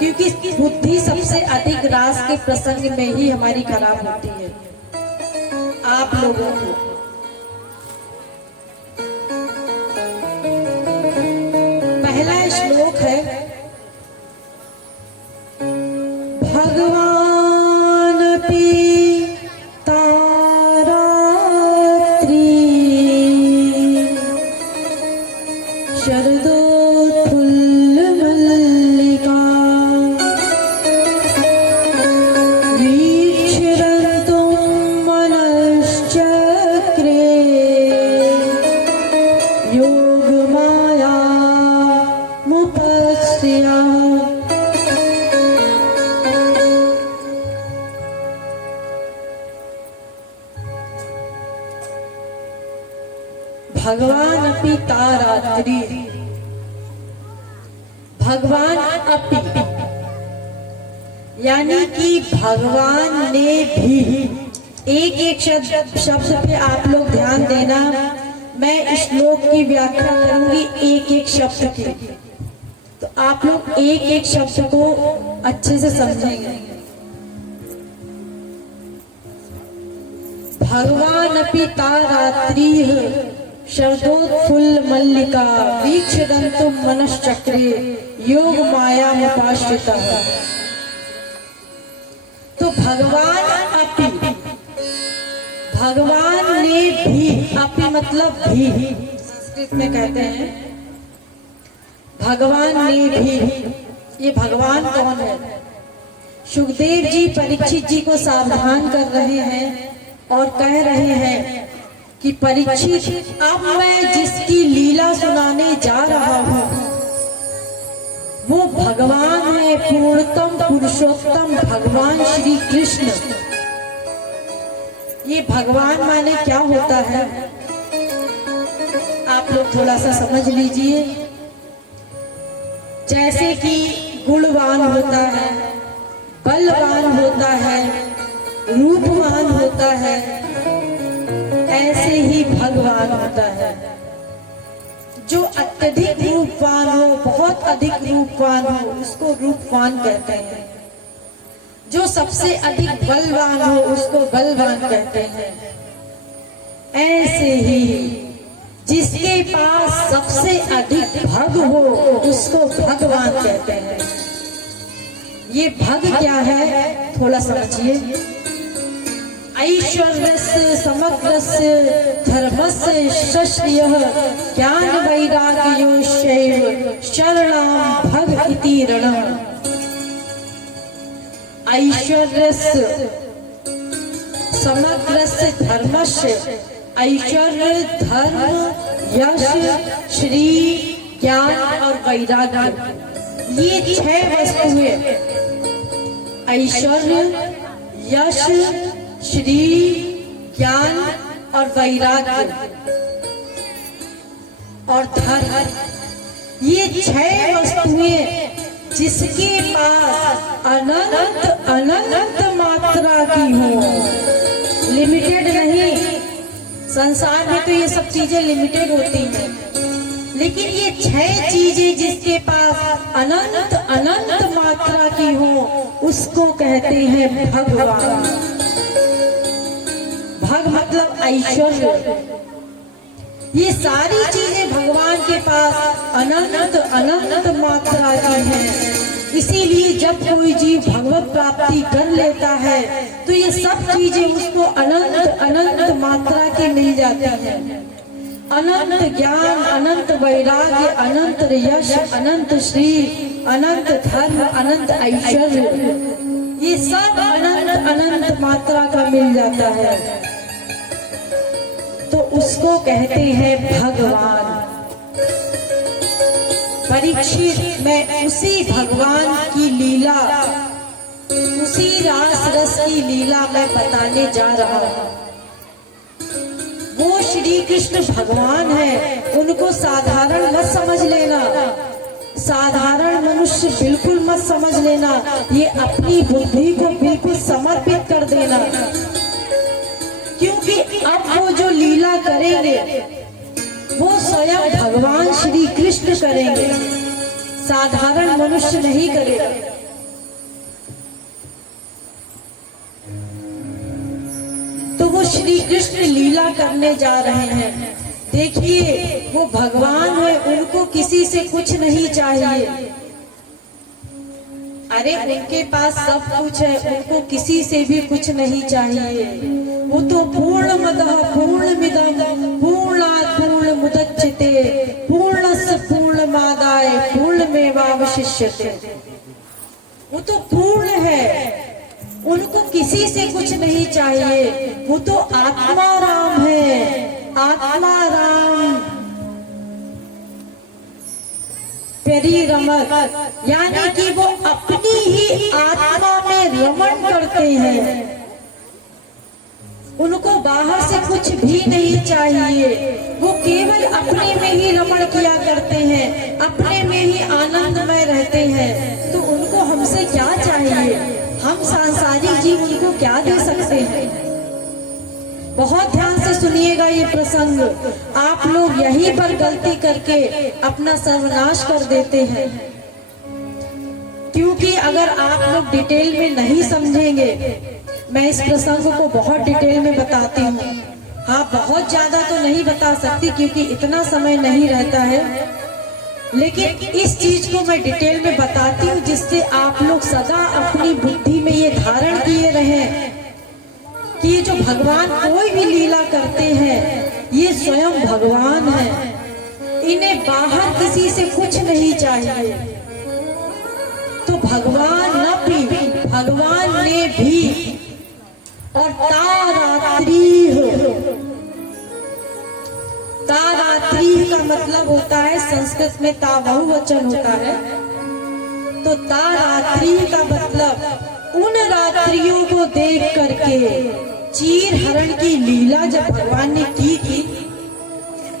क्योंकि बुद्धि सबसे अधिक रास के प्रसंग में ही हमारी खराब होती है। आप लोगों को पहला श्लोक है, भगवान पिता रात्रि शरदोत्फुल्ल मल्लिका वीक्षरन्तुं मनश्चक्रे योगमायामुपस्थिता। भगवान अपि तारात्रि, भगवान अपि यानी कि भगवान ने भी, एक एक शब्द पे आप लोग ध्यान देना। मैं इस श्लोक की व्याख्या करूंगी एक एक शब्द की, तो आप लोग एक एक शब्द को अच्छे से समझेंगे। भगवान अपि तारात्रि शरदोत्फुल्ल मल्लिका वीक्षरन्तुं मनश्चक्रे योग मायामुपाश्रितः। तो भगवान अपि, भगवान ने भी, अपि मतलब भी, संस्कृत में कहते हैं भगवान ने भी। ये भगवान कौन है? सुखदेव जी परीक्षित जी को सावधान कर रहे हैं और कह रहे हैं कि परीक्षित, अब मैं जिसकी लीला सुनाने जा रहा हूं वो भगवान है, पूर्णतम पुरुषोत्तम भगवान श्री कृष्ण। ये भगवान माने क्या होता है, आप लोग थोड़ा सा समझ लीजिए। जैसे कि गुणवान होता है, बलवान होता है, रूपवान होता है, ऐसे ही भगवान होता है। जो अत्यधिक रूपवान हो, बहुत अधिक रूपवान हो, उसको रूपवान कहते हैं। जो सबसे अधिक बलवान हो उसको बलवान कहते हैं। ऐसे ही जिसके पास सबसे अधिक भग हो उसको भगवान कहते हैं। ये भग क्या है थोड़ा समझिए। ऐश्वर्यस्य समग्रस्य धर्मस्य श्रेयः ज्ञान वैराग्योश्चैव शरणां भग इति रणम्। ऐश्वर्यस्य समग्रस्य धर्मस्य, ऐश्वर्य, धर्म, यश, श्री, ज्ञान और वैराग्य, ये 6 वस्तुएं, ऐश्वर्य, यश, श्री, ज्ञान और वैराग्य और धर्म, ये 6 वस्तुएं जिसके पास अनंत अनंत मात्रा की हो, लिमिटेड नहीं। संसार में तो ये सब चीजें लिमिटेड होती हैं, लेकिन ये 6 चीजें जिसके पास अनंत अनंत मात्रा की हो उसको कहते हैं भगवान। भग मतलब ऐश्वर्य। ये सारी चीजें भगवान के पास अनंत अनंत मात्रा की हैं। इसीलिए जब कोई जीव भगवत प्राप्ति कर लेता है तो ये सब चीजें उसको अनंत अनंत मात्रा की मिल जाती हैं। अनंत ज्ञान, अनंत वैराग्य, अनंत यश, अनंत श्री, अनंत धर्म, अनंत ऐश्वर्य, ये सब अनंत अनंत मात्रा का मिल जाता है, तो उसको कहते हैं भगवान। परीक्षित, मैं उसी भगवान की लीला, उसी रास रस की लीला मैं बताने जा रहा हूँ। वो श्री कृष्ण भगवान है, उनको साधारण मत समझ लेना, साधारण मनुष्य बिल्कुल मत समझ लेना। ये अपनी बुद्धि को बिल्कुल समर्पित कर देना, क्योंकि अब वो जो लीला करेंगे वो स्वयं भगवान श्री कृष्ण करेंगे, साधारण मनुष्य नहीं करेगा। श्री कृष्ण लीला करने जा रहे हैं। देखिए वो भगवान है, उनको किसी से कुछ नहीं चाहिए। अरे उनके पास सब कुछ है, उनको किसी से भी कुछ नहीं चाहिए। वो तो पूर्णमदः पूर्णमिदं पूर्णात् पूर्णमुदच्यते पूर्णस्य पूर्णमादाय पूर्णमेवावशिष्यते। वो तो पूर्ण है, उनको किसी से कुछ नहीं चाहिए। वो तो आत्मा राम है, आत्मा राम पेरी रमत, यानी कि वो अपनी ही आत्मा में रमण करते हैं। उनको बाहर से कुछ भी नहीं चाहिए। वो केवल अपने में ही रमण किया करते हैं, अपने में ही आनंदमय रहते हैं। तो उनको हमसे क्या चाहिए? हम सांसारिक जीव उनको क्या दे सकते हैं? बहुत ध्यान से सुनिएगा ये प्रसंग। आप लोग यहीं पर गलती करके अपना सर्वनाश कर देते हैं, क्योंकि अगर आप लोग डिटेल में नहीं समझेंगे, मैं इस प्रसंग को बहुत डिटेल में बताती हूँ। हाँ, बहुत ज्यादा तो नहीं बता सकती क्योंकि इतना समय नहीं रहता है, लेकिन इस चीज को मैं डिटेल में बताती हूँ जिससे आप लोग सदा अपनी बुद्धि में ये धारण किए रहें कि ये जो भगवान कोई भी लीला करते हैं ये स्वयं भगवान है, इन्हें बाहर किसी से कुछ नहीं चाहिए। तो भगवान न भी, भगवान ने भी, और तारात्रि, तारात्रि का मतलब होता है, संस्कृत में ता बहुवचन होता है, तो तारात्रि का मतलब उन रात्रियों को देख करके चीर हरण की लीला जब भगवान ने की थी,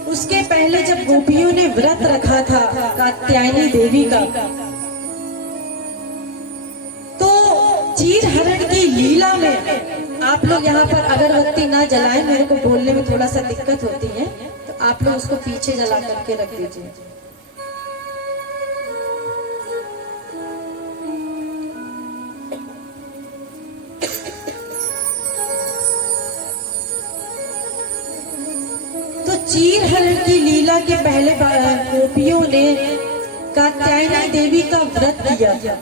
उसके पहले जब गोपियों ने व्रत रखा था कात्यायनी देवी का, तो चीर हरण की लीला में आप लोग यहाँ पर अगरबत्ती ना जलाएं, मेरे को बोलने में थोड़ा सा दिक्कत होती है, तो आप लोग उसको पीछे जला करके रख दीजिए। तो चीर हरण की लीला के पहले गोपियों ने कात्यायनी देवी का व्रत किया था।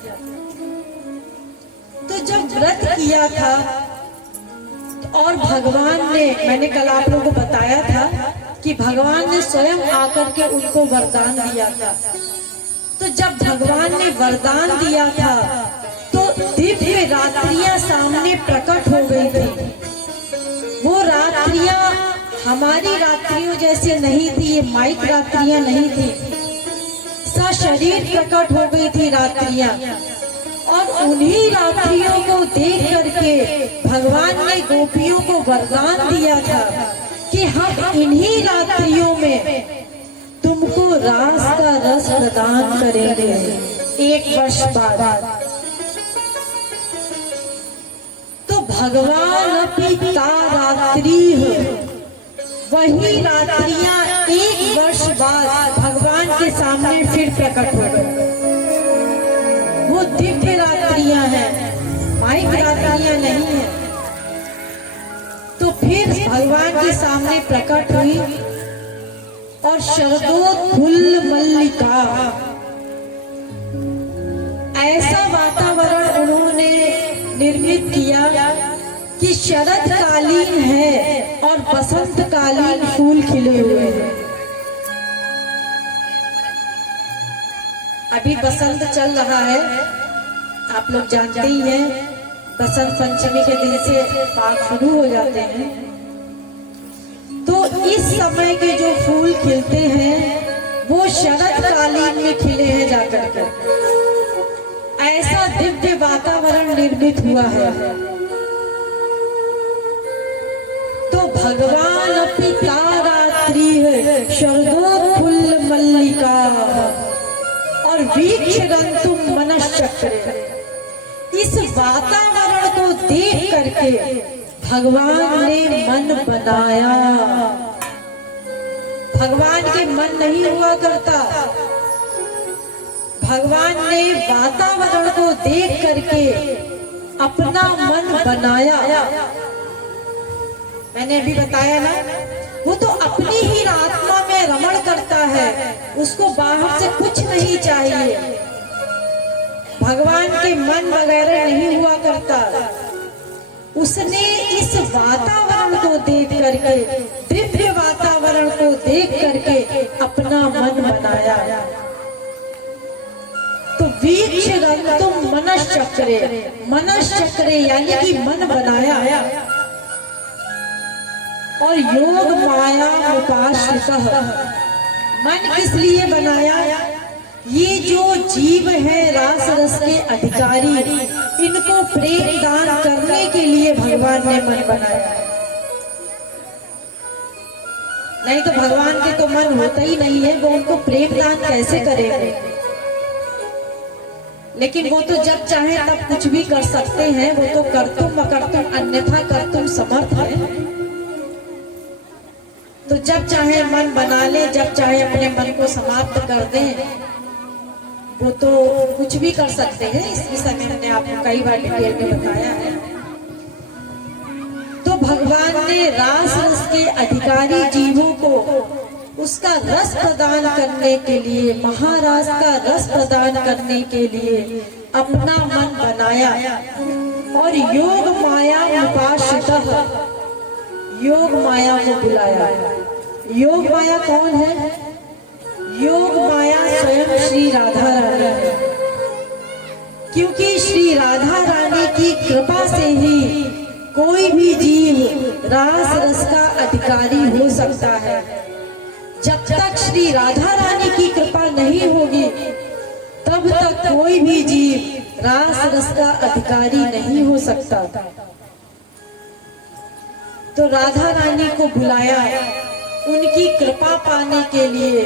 तो जब व्रत किया था और भगवान ने, मैंने कल आप लोगों को बताया था कि भगवान ने स्वयं आकर के उनको वरदान दिया था। तो जब भगवान ने वरदान दिया था तो दिव्य रात्रियां सामने प्रकट हो गई थी। वो रात्रियां हमारी रात्रियों जैसे नहीं थी, ये माइक रात्रियां नहीं थी, सशरीर प्रकट हो गई थी रात्रियां। और उन्हीं रात्रियों को देख करके भगवान ने गोपियों को वरदान दिया था कि हम इन्हीं रात्रियों में तुमको रास का रस प्रदान करेंगे 1 वर्ष बाद। तो भगवान अपनी तारात्रि, वही रात्रियां 1 वर्ष बाद भगवान के सामने फिर प्रकट हो गई। वो दिव्य रात्रियां हैं, माइक रात्रियां नहीं है। तो फिर भगवान के सामने प्रकट हुई और शरदोत्फुल्ल मल्लिका, ऐसा वातावरण उन्होंने निर्मित किया कि शरद कालीन है और बसंत कालीन फूल खिले हुए हैं। अभी बसंत चल रहा है, आप लोग जानते ही हैं, बसंत पंचमी के दिन से बाग शुरू हो जाते हैं। तो इस समय के जो फूल खिलते हैं वो शरद कालीन में खिले हैं जाकर के। ऐसा दिव्य वातावरण निर्मित हुआ है। तो भगवान अपनी तारात्रि है, शरदोत्फुल्ल मल्लिका और वीक्षरंतुम मनश्चक्रे, इस वातावरण को देख करके भगवान ने मन बनाया। भगवान के मन नहीं हुआ करता, भगवान ने वातावरण को देख करके अपना मन बनाया। मैंने अभी बताया ना, वो तो अपनी ही आत्मा में रमण करता है, उसको बाहर से कुछ नहीं चाहिए, भगवान के मन वगैरह नहीं हुआ करता। उसने इस वातावरण को देख करके, दिव्य वातावरण को देख करके अपना मन बनाया। तो वीक्ष गंतुम मनश्चक्रे, मनश्चक्रे यानी कि मन बनाया। और योग माया उपाश्रितः, मन किस लिए बनाया? ये जो जीव है रास रस के अधिकारी, इनको प्रेम दान करने के लिए भगवान ने मन बनाया। नहीं तो भगवान के तो मन होता ही नहीं है, वो उनको प्रेम दान कैसे करेंगे? लेकिन वो तो जब चाहे तब कुछ भी कर सकते हैं, वो तो कर्तुम अकर्तुम अन्यथा कर्तुम समर्थ है। तो जब चाहे मन बना ले, जब चाहे अपने मन को समाप्त कर दें, वो तो कुछ भी कर सकते हैं। इस विषय में मैंने आपको कई बार डिटेल में बताया है। तो भगवान ने रास रस के अधिकारी जीवों को उसका रस प्रदान करने के लिए, महारास का रस प्रदान करने के लिए अपना मन बनाया। और योग माया उपाश्रितः, योग माया को बुलाया। योग माया कौन है? योग माया स्वयं श्री राधा रानी है। क्योंकि श्री राधा रानी की कृपा से ही कोई भी जीव रास रस का अधिकारी हो सकता है। जब तक श्री राधा रानी की कृपा नहीं होगी, तब तक कोई भी जीव रास रस का अधिकारी नहीं हो सकता। तो राधा रानी को बुलाया, उनकी कृपा पाने के लिए,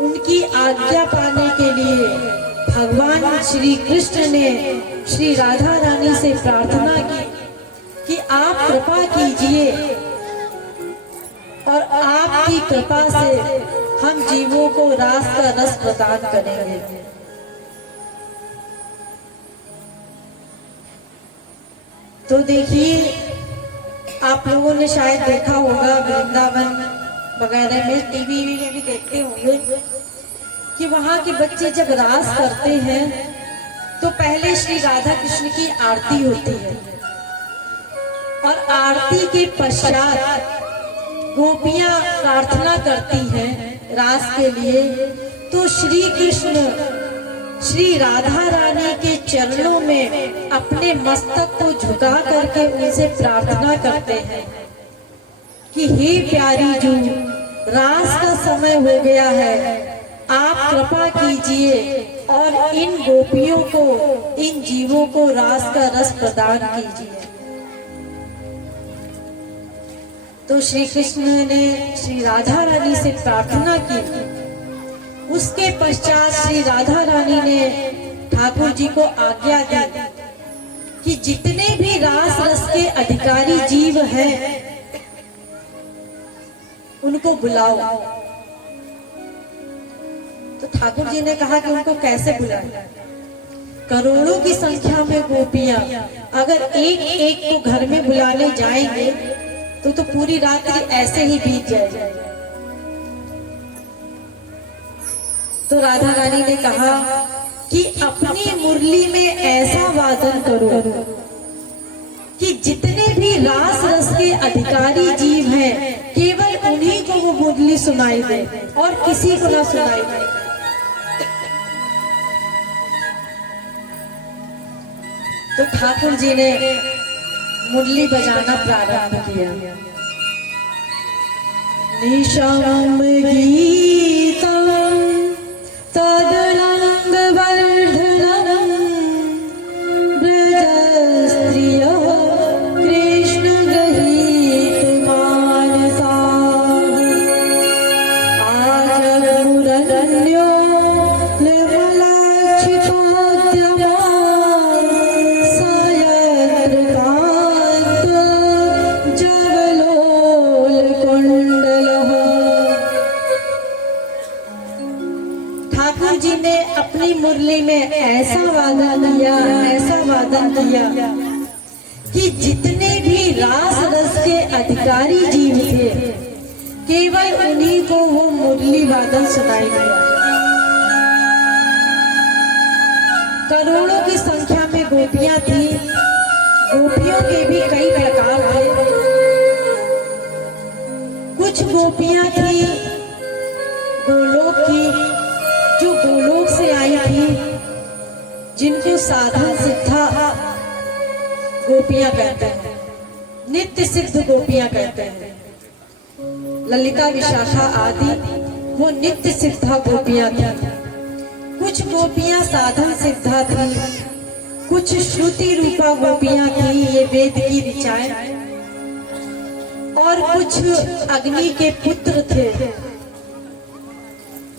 उनकी आज्ञा पाने के लिए भगवान श्री कृष्ण ने श्री राधा रानी से प्रार्थना की कि आप कृपा कीजिए और आपकी कृपा से हम जीवों को रास का रस प्रदान करेंगे। तो देखिए, आप लोगों ने शायद देखा होगा, वृंदावन वगैरह में, टीवी में भी देखते होंगे कि वहां के बच्चे जब रास करते हैं तो पहले श्री राधा कृष्ण की आरती होती है और आरती के पश्चात गोपियां प्रार्थना करती हैं रास के लिए। तो श्री कृष्ण श्री राधा रानी के चरणों में अपने मस्तक को झुका करके उनसे प्रार्थना करते हैं कि हे प्यारी जू, रास का समय हो गया है, आप कृपा कीजिए और इन गोपियों को, इन जीवों को रास का रस प्रदान कीजिए। तो श्री कृष्ण ने श्री राधा रानी से प्रार्थना की। उसके पश्चात श्री राधा रानी ने ठाकुर जी को आज्ञा दी कि जितने भी रास रस के अधिकारी जीव हैं उनको बुलाओ। तो ठाकुर जी ने कहा कि उनको कैसे बुलाए? करोड़ों की संख्या में गोपियां अगर एक एक को घर में बुलाने जाएंगे तो पूरी रात्रि ऐसे ही बीत जाएगी। तो राधा रानी ने कहा कि अपनी मुरली में ऐसा वादन करो कि जितने भी रास रस के अधिकारी जीव हैं, केवल उन्हीं को वो मुरली सुनाई दे और किसी को ना सुनाई दे। तो ठाकुर जी ने मुरली बजाना प्रारंभ किया। निशम गीतम तदनंग वर्धनम ब्रज स्त्रियः कृष्ण गृहीत मानसा आज मुरन्यो निर्मलाक्षिपोद्यमा सयत्र कांत जवलोल कुंडलः। ठाकुर जी ने अपनी मुरली में ऐसा वादन किया कि जितने भी रास रस के अधिकारी जीव थे, केवल उन्हीं को वो मुरली वादन सुनाई दिया। करोड़ों की संख्या में गोपियां थी। गोपियों के भी कई प्रकार थे। कुछ गोपियां थी गोलोक की, जो गोलोक से आई थी, जिनको साधन सिद्धा गोपियां कहते हैं, नित्य सिद्ध गोपियां कहते हैं। ललिता, विशाखा आदि वो नित्य सिद्धा गोपियां थी। कुछ गोपियां साधन सिद्धा थी, कुछ श्रुति रूपा गोपियां थी, ये वेद की ऋचाएं, और कुछ अग्नि के पुत्र थे,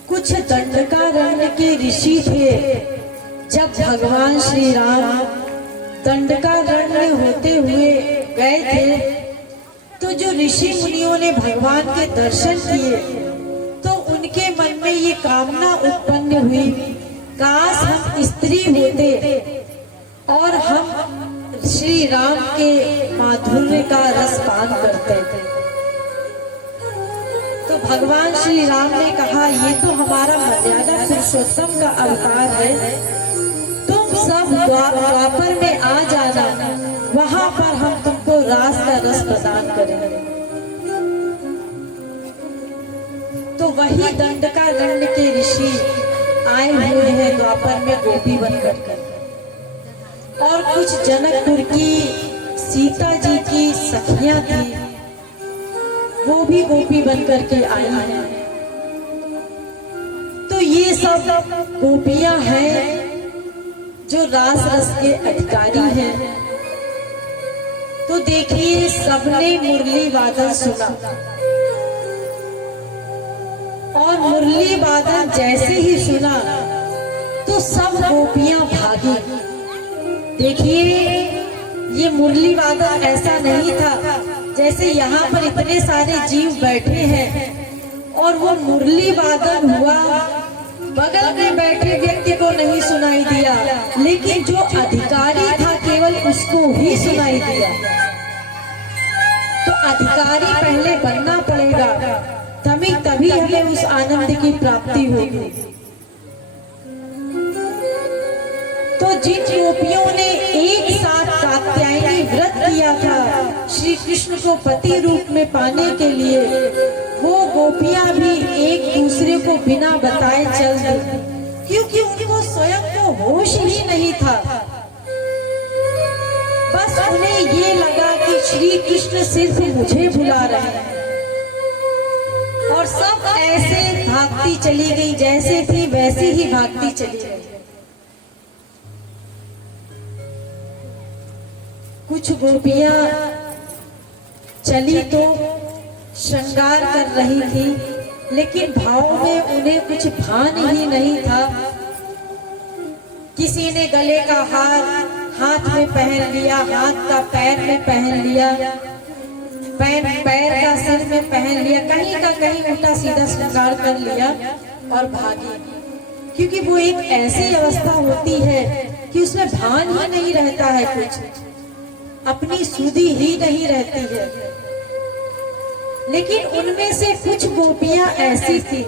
कुछ दंडकारण्य के ऋषि थे। जब भगवान श्री राम दंडकारण्य होते हुए गए थे, तो जो ऋषि मुनियों ने भगवान के दर्शन किए, तो उनके मन में ये कामना उत्पन्न हुई, काश हम स्त्री होते और हम श्री राम के माधुर्य का रस पान करते थे। तो भगवान श्री राम ने कहा, ये तो हमारा मर्यादा पुरुषोत्तम का अवतार है, तुम सब द्वापर में आ जाना, वहां पर हम तुमको रास का रस प्रदान करेंगे। तो वही दंडकारण्य के ऋषि आए हुए हैं द्वापर में गोपी बनकर, और कुछ जनकपुर की सीता जी की सखियां थी, वो भी गोपी बनकर के आई हैं। तो ये सब गोपियां हैं जो रास रस के अधिकारी हैं। तो देखिए, सबने मुरली वादन सुना, और मुरली वादन जैसे ही सुना तो सब गोपियां भागी। देखिए, ये मुरली वादन ऐसा नहीं था जैसे यहाँ पर इतने सारे जीव बैठे हैं और वो मुरली वादन हुआ, बगल में बैठे व्यक्ति को नहीं सुनाई दिया, लेकिन जो अधिकारी था केवल उसको ही सुनाई दिया। तो अधिकारी पहले बनना पड़ेगा, तभी हमें उस आनंद की प्राप्ति होगी। तो जिन गोपियों ने एक साथ कात्यायनी व्रत किया था श्री कृष्ण को पति रूप में पाने के लिए, वो गोपियां भी एक दूसरे को बिना बताए चल दी, क्योंकि उनको स्वयं को होश ही नहीं था। बस उन्हें ये लगा कि श्री कृष्ण सिर्फ मुझे बुला रहे हैं, और सब ऐसे भागती चली गई, जैसे थी वैसी ही भागती चली गई। कुछ गोपियां चली तो श्रृंगार कर रही थी, लेकिन भाव में उन्हें कुछ भान ही नहीं था। किसी ने गले का हार हाथ में पहन लिया, हाथ का पैर में पहन लिया, पैर का सिर में पहन लिया, कहीं का कहीं उल्टा सीधा श्रृंगार कर लिया और भागी। क्योंकि वो एक ऐसी अवस्था होती है कि उसमें भान ही नहीं रहता है, कुछ अपनी सुधि ही नहीं रहती है। लेकिन उनमें से कुछ गोपियां ऐसी थी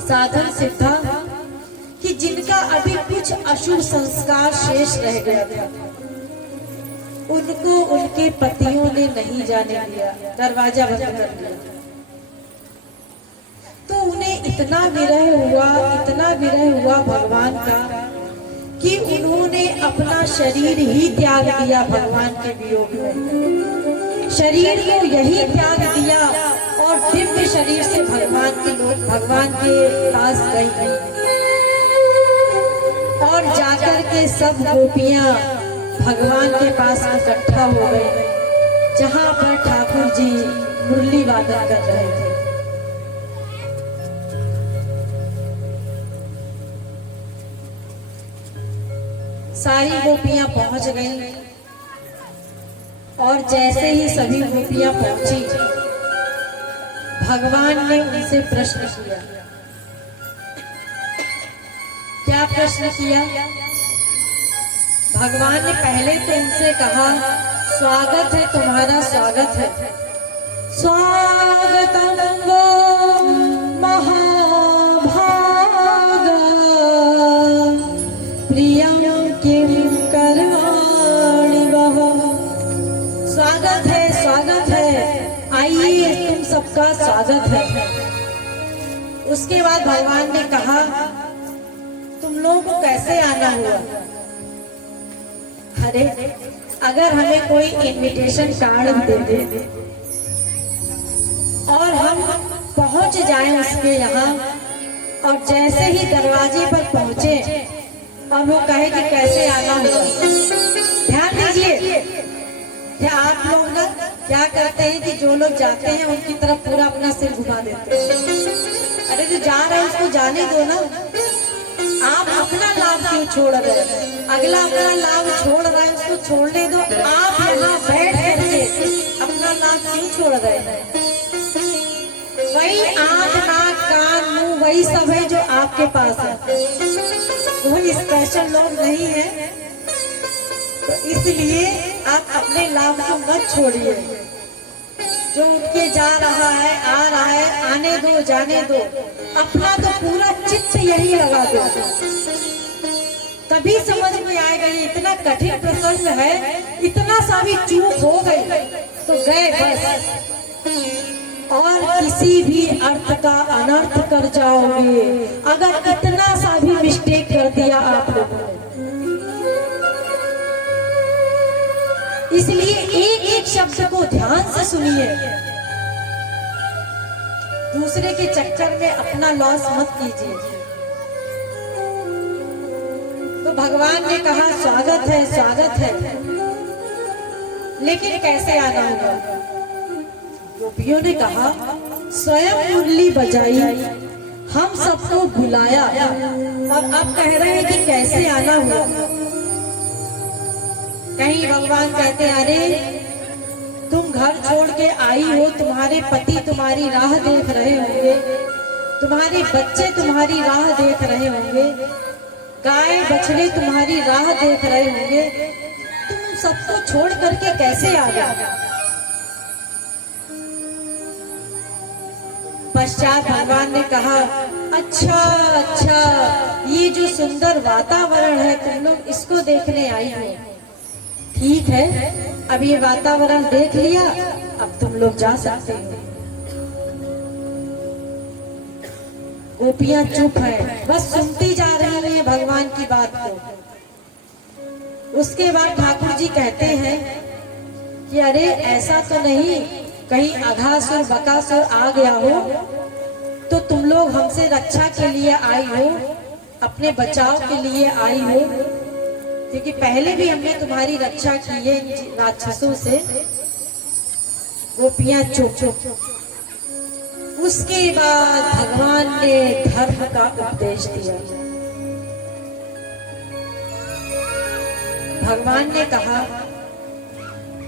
साधन सिद्धा कि जिनका अभी कुछ अशुभ संस्कार शेष रह गया था, उनको उनके पतियों ने नहीं जाने दिया, दरवाजा बंद कर दिया। तो उन्हें इतना विरह हुआ भगवान का कि उन्होंने अपना शरीर ही त्याग दिया भगवान के वियोग में। शरीर को यही त्याग दिया और दिव्य शरीर से भगवान के पास गई, और जाकर के सब गोपियां भगवान के पास इकट्ठा हो गए, जहां पर ठाकुर जी मुरली वादन कर रहे थे। सारी गोपियां पहुंच गईं, और जैसे ही सभी गोपियां पहुंची, भगवान ने उनसे प्रश्न किया। क्या प्रश्न किया? भगवान ने पहले तो उनसे कहा, स्वागत है तुम्हारा, स्वागत है। स्वागतम वो महाभागा प्रियम किम करवाणि वह। स्वागत है, स्वागत है, आइए तुम सबका स्वागत है। उसके बाद भगवान ने कहा, तुम लोगों को कैसे आना हुआ? अरे अगर हमें कोई इनविटेशन कार्ड दे दे और हम पहुंच जाएं उसके यहाँ, और जैसे ही दरवाजे पर पहुंचे और वो कहे कि कैसे आना हुआ, ध्यान दीजिए, क्या आप लोग ना क्या करते हैं कि जो लोग जाते हैं उनकी तरफ पूरा अपना सिर घुमा देते हैं। अरे जो जा रहे हैं उसको जाने दो ना, आप अपना लाभ क्यों छोड़ रहे हैं? अगला अपना लाभ छोड़ रहा है, उसको छोड़ने दो। आप यहाँ बैठ करके अपना लाभ क्यों छोड़ रहे हैं? वही आँख, नाक, कान, मुंह वही सब है जो आपके पास है, कोई स्पेशल लोग नहीं है। तो इसलिए आप अपने लाभ को मत छोड़िए। जो उठ के जा रहा है, आ रहा है, आने दो, जाने दो, अपना तो पूरा चित्त यही लगा दो, तभी समझ में आएगा। ये इतना कठिन प्रसंग है, इतना सा भी चूक हो गई तो गए बस, और किसी भी अर्थ का अनर्थ कर जाओगे अगर इतना सा भी मिस्टेक कर दिया आप लोगों ने। इसलिए एक एक शब्द को ध्यान से सुनिए, दूसरे के चक्कर में अपना लॉस मत कीजिए। तो भगवान ने कहा, स्वागत है, स्वागत है, लेकिन कैसे आना होगा? गोपियों ने कहा, स्वयं मुरली बजाई, हम सबको बुलाया, और अब कह रहे हैं कि कैसे आना हुआ। कहीं भगवान कहते, अरे तुम घर छोड़ के आई हो, तुम्हारे पति तुम्हारी राह देख रहे होंगे, तुम्हारे बच्चे तुम्हारी राह देख रहे होंगे, गाय बछड़े तुम्हारी राह देख रहे होंगे, तुम सबको छोड़ करके कैसे आ गए? पश्चात भगवान ने कहा, अच्छा अच्छा, ये जो सुंदर वातावरण है तुम लोग इसको देखने आई हो, ठीक है, अब ये वातावरण देख लिया, अब तुम लोग जा सकते हो। गोपियां चुप है, बस सुनती जा रही हैं भगवान की बात को। उसके बाद ठाकुर जी कहते हैं कि अरे ऐसा तो नहीं कहीं अघासुर बकासुर आ गया हो, तो तुम लोग हमसे रक्षा के लिए आई हो, अपने बचाव के लिए आई हो, क्योंकि पहले भी हमने तुम्हारी रक्षा की है राक्षसों से। गोपियां चुप चुप। उसके बाद भगवान ने धर्म का उपदेश दिया। भगवान ने कहा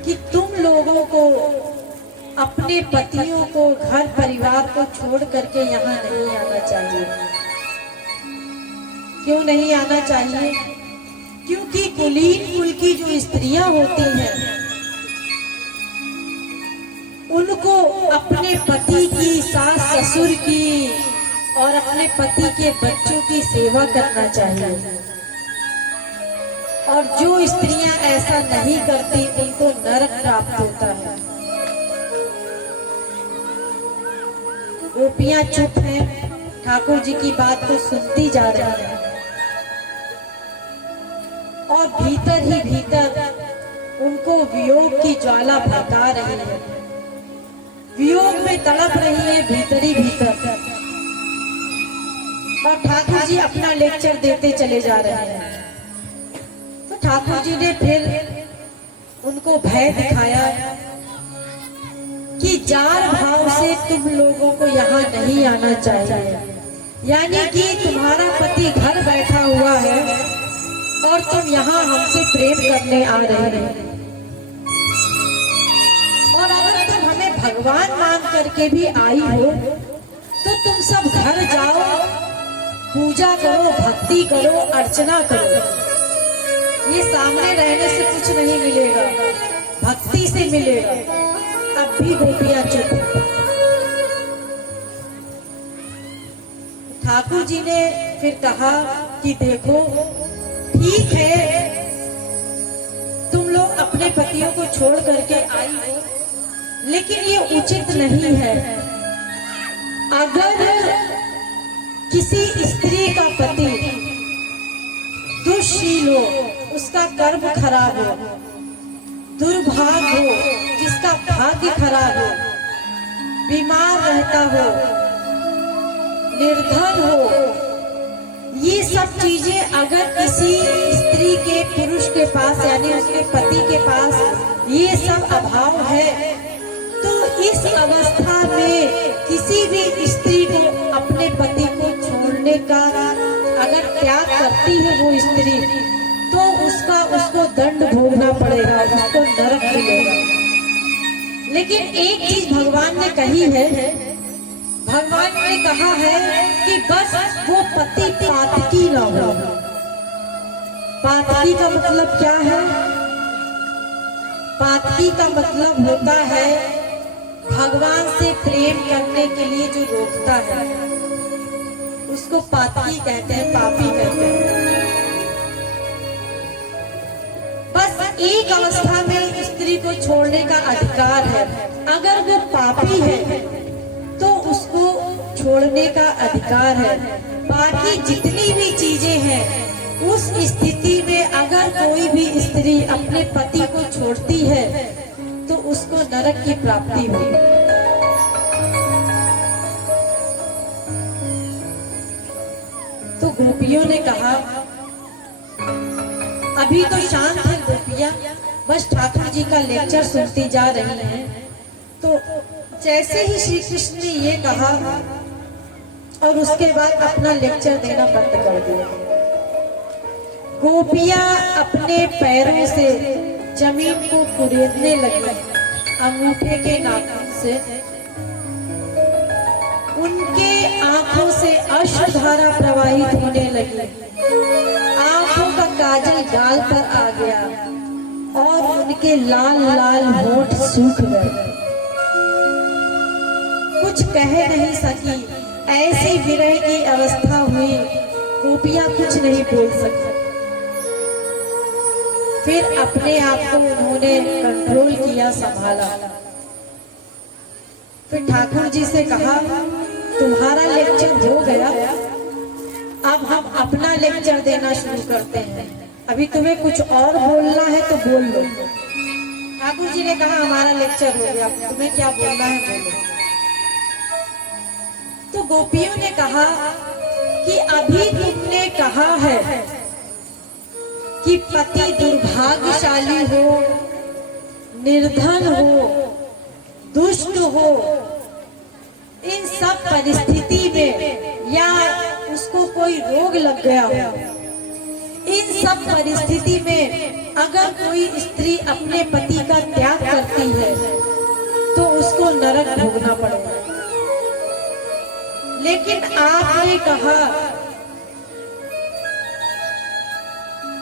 कि तुम लोगों को अपने पतियों को, घर परिवार को छोड़ करके यहाँ नहीं आना चाहिए। क्यों नहीं आना चाहिए? क्योंकि कुलीन कुल की जो स्त्रियां होती हैं उनको अपने पति की, सास ससुर की और अपने पति के बच्चों की सेवा करना चाहिए। और जो स्त्रियां ऐसा नहीं करती उनको नरक प्राप्त होता है। गोपियां चुप हैं, ठाकुर जी की बात को सुनती जा रही हैं, और भीतर ही भीतर उनको वियोग की ज्वाला भड़का रही है, वियोग में तड़प रही है भीतर ही भीतर। और ठाकुर जी अपना लेक्चर देते चले जा रहे हैं। तो ठाकुर जी ने फिर उनको भय दिखाया कि जार भाव से तुम लोगों को यहाँ नहीं आना चाहिए। यानी कि तुम्हारा पति घर बैठा हुआ है और तुम यहाँ हमसे प्रेम करने आ रहे हो, और अगर तुम हमें भगवान मान करके भी आई हो तो तुम सब घर जाओ, पूजा करो, भक्ति करो, अर्चना करो, ये सामने रहने से कुछ नहीं मिलेगा, भक्ति से मिलेगा। अब भी गोपियां चुप। ठाकुर जी ने फिर कहा कि देखो ठीक है, तुम लोग अपने पतियों को छोड़ करके आई हो, लेकिन ये उचित नहीं है। अगर किसी स्त्री का पति दुष्शील हो, उसका कर्म खराब हो, दुर्भाग हो, जिसका भाग्य खराब हो, बीमार रहता हो, निर्धन हो, ये सब चीजें अगर किसी स्त्री के पुरुष के पास यानी उसके पति के पास ये सब अभाव है, तो इस अवस्था में किसी भी स्त्री को अपने पति को छोड़ने का अगर त्याग करती है वो स्त्री, तो उसको दंड भोगना पड़ेगा, उसको नरक मिलेगा। लेकिन एक चीज भगवान ने कही है, भगवान ने कहा है कि बस वो पति पातकी ना हो। पातकी का मतलब क्या है? पातकी का मतलब होता है भगवान से प्रेम करने के लिए जो रोकता है, उसको पातकी कहते हैं, पापी कहते हैं। बस एक अवस्था में स्त्री को छोड़ने का अधिकार है, अगर वो पापी है तो उसको छोड़ने का अधिकार है। बाकी जितनी भी चीजें हैं, उस स्थिति में अगर कोई भी स्त्री अपने पति को छोड़ती है तो उसको नरक की प्राप्ति होगी। तो गोपियों ने कहा, अभी तो शांत है गोपियां, बस ठाकुर जी का लेक्चर सुनती जा रही हैं। तो जैसे ही श्री कृष्ण ने ये कहा और उसके बाद अपना लेक्चर देना बंद कर दिया, गोपियां अपने पैरों से जमीन को कुरेदने लगी, अंगूठे के नाखून से। उनके आंखों से अश्रुधारा प्रवाहित होने लगी, आंखों का काजल गाल पर आ गया और उनके लाल लाल होंठ सूख गए। कुछ कह नहीं सकी, ऐसी विरह की अवस्था हुई, गोपियां कुछ नहीं बोल सकती। फिर अपने आप को उन्होंने कंट्रोल किया, संभाला। फिर ठाकुर जी से कहा, तुम्हारा लेक्चर हो गया, अब हम अपना लेक्चर देना शुरू करते हैं। अभी तुम्हें कुछ और बोलना है तो बोल लो। ठाकुर जी ने कहा, हमारा लेक्चर हो गया, तुम्हें क्या बोलना है बोलो। तो गोपियों ने कहा कि अभी तुमने कहा है कि पति दुर्भाग्यशाली हो, निर्धन हो, दुष्ट हो, इन सब परिस्थिति में या उसको कोई रोग लग गया हो, इन सब परिस्थिति में अगर कोई स्त्री अपने पति का त्याग करती है तो उसको नरक भोगना पड़ेगा। लेकिन आपने कहा